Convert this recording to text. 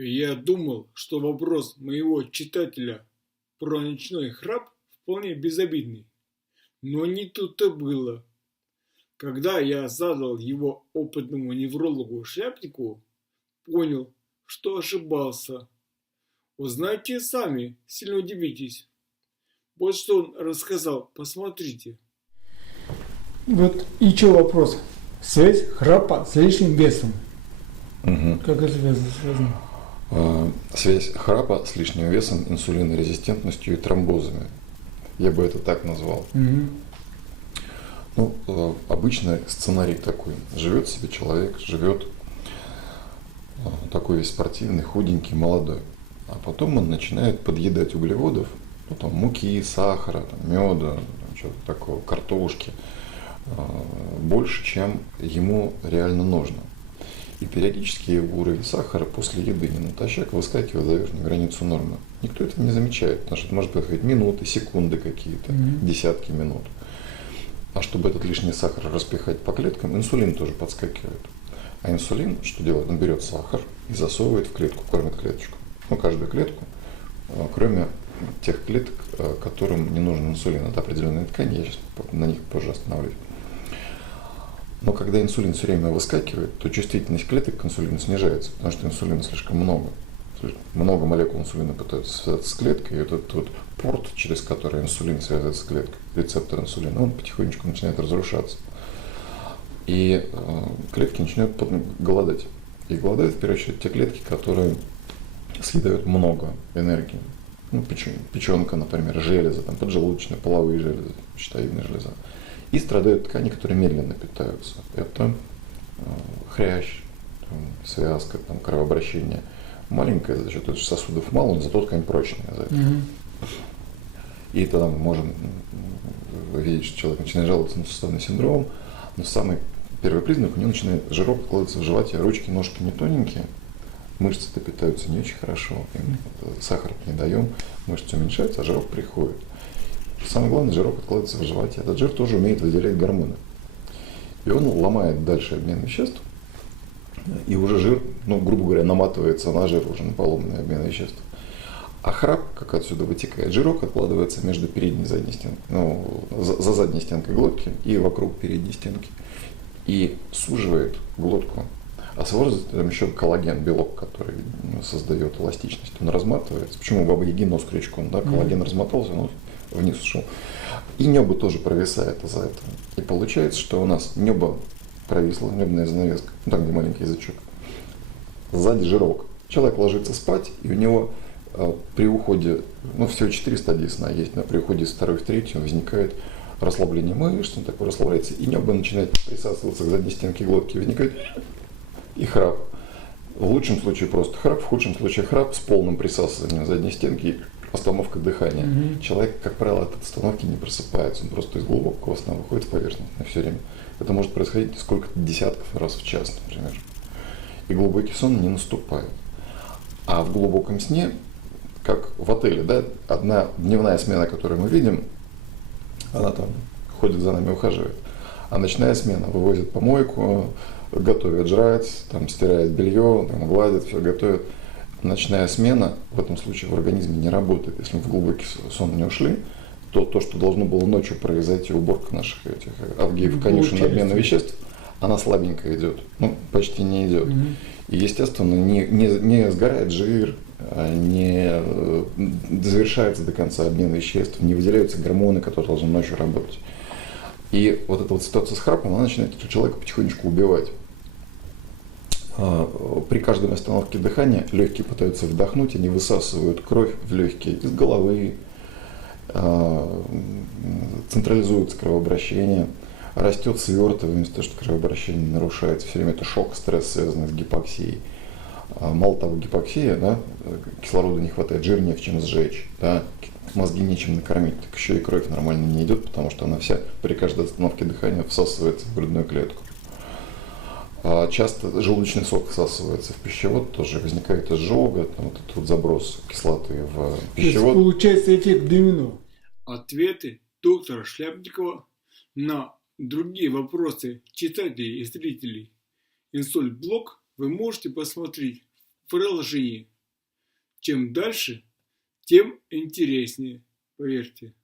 Я думал, что вопрос моего читателя про ночной храп вполне безобидный. Но не тут-то было. Когда я задал его опытному неврологу Шляпникову, понял, что ошибался. Узнаете сами, сильно удивитесь. Вот что он рассказал, посмотрите. Вот и что вопрос? Связь храпа с лишним весом. Мгм. Как это связано? Связь храпа с лишним весом, инсулинорезистентностью и тромбозами. Я бы это так назвал. Мгм. Обычно сценарий такой. Живет себе человек, живет такой весь спортивный, худенький, молодой. А потом он начинает подъедать углеводов, муки, сахара, меда, чего-то такого, картошки, больше, чем ему реально нужно. И периодически его уровень сахара после еды не натощак выскакивает за верхнюю границу нормы. Никто этого не замечает, потому что это может происходить минуты, секунды какие-то, десятки минут. А чтобы этот лишний сахар распихать по клеткам, инсулин тоже подскакивает. А инсулин что делает? Он берет сахар и засовывает в клетку, кормит клеточку. Каждую клетку, кроме тех клеток, которым не нужен инсулин. Это определенные ткани, я сейчас на них позже остановлюсь. Но когда инсулин все время выскакивает, то чувствительность клеток к инсулину снижается, потому что инсулина слишком много. Много молекул инсулина пытаются связаться с клеткой, и этот вот порт, через который инсулин связывается с клеткой, рецептор инсулина, он потихонечку начинает разрушаться. И клетки начинают голодать. И голодают, в первую очередь, те клетки, которые съедают много энергии. Печенка, например, железа, поджелудочная, половые железы, щитовидная железа. И страдают ткани, которые медленно питаются. Это хрящ, связка, кровообращение маленькое, за счет сосудов мало, но зато ткань прочная. За это. И тогда мы можем видеть, что человек начинает жаловаться на суставный синдром, но самый первый признак, у него начинает жирок откладываться в животе, ручки, ножки не тоненькие, мышцы-то питаются не очень хорошо, им сахар не даем, мышцы уменьшаются, а жирок приходит. Самое главное, жирок откладывается в животе. Этот жир тоже умеет выделять гормоны. И он ломает дальше обмен веществ, и уже жир, грубо говоря, наматывается на жир, уже на поломанный обмен веществ. А храп, как отсюда вытекает, жирок откладывается между передней и задней стенкой, за задней стенкой глотки и вокруг передней стенки. И суживает глотку. А с возрастом еще коллаген, белок, который создает эластичность, он разматывается. Почему у бабы-яги нос крючком, да? Коллаген размотался, нос вниз ушел. И небо тоже провисает из-за этого. И получается, что у нас небо провисло, небная занавеска, там, где маленький язычок. Сзади жирок. Человек ложится спать, и у него при уходе, всего 4 стадии сна есть, но при уходе с второй в третью возникает расслабление мышц, он такой расслабляется, и небо начинает присасываться к задней стенке глотки, возникает и храп. В лучшем случае просто храп, в худшем случае храп с полным присасыванием задней стенки и остановка дыхания. Человек, как правило, от остановки не просыпается, он просто из глубокого сна выходит в поверхность на все время. Это может происходить сколько-то десятков раз в час, например. И глубокий сон не наступает. А в глубоком сне, как в отеле, да, одна дневная смена, которую мы видим, она там ходит за нами, ухаживает. А ночная смена вывозит помойку, готовит жрать, стирает белье, гладит, все готовит. Ночная смена в этом случае в организме не работает. Если мы в глубокий сон не ушли, то, что должно было ночью произойти, уборка наших этих авгиев, конюшен, обмена веществ, она слабенько идет, почти не идет. И, естественно, не сгорает жир, не завершается до конца обмен веществ, не выделяются гормоны, которые должны ночью работать. И вот эта ситуация с храпом, она начинает человека потихонечку убивать. При каждой остановке дыхания легкие пытаются вдохнуть, они высасывают кровь в легкие из головы, централизуется кровообращение, растет свертываемость, то, что кровообращение нарушается, все время это шок, стресс, связанный с гипоксией. Мало того, гипоксия, да, кислорода не хватает, жир не в чем сжечь, да, мозги нечем накормить, так еще и кровь нормально не идет, потому что она вся при каждой остановке дыхания всасывается в грудную клетку. Часто желудочный сок всасывается в пищевод, тоже возникает изжога, этот заброс кислоты в пищевод. То есть получается эффект домино. Ответы доктора Шляпникова на другие вопросы читателей и зрителей Инсульт-блог вы можете посмотреть фрелжии. Чем дальше, тем интереснее, поверьте.